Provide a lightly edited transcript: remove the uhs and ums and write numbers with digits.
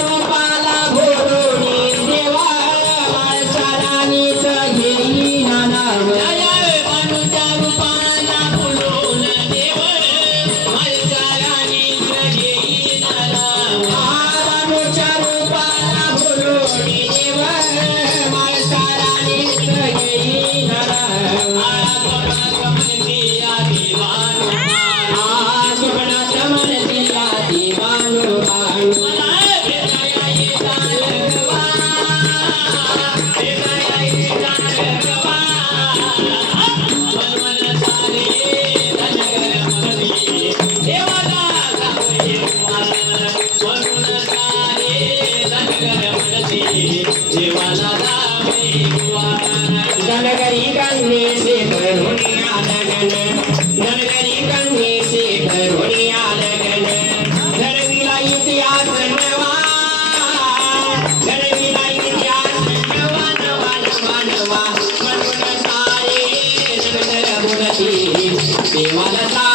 रूपाला भोरुनी देवा माणसारानीच घेईना नाव माणूच्या रूपाला भोरून देव माणसारानीच घेईना नाव माणूच्या रूपाला भोरून देव माणसारानीच घेईना नाव धनगरी कन्ये से करुणी आलगन धनगरी कन्ये से करुणी आलगन धनविला इतिहास नवा धनविला इतिहास नवा नवा नवा नवा म्हणून सारे जगत बोलती देवाला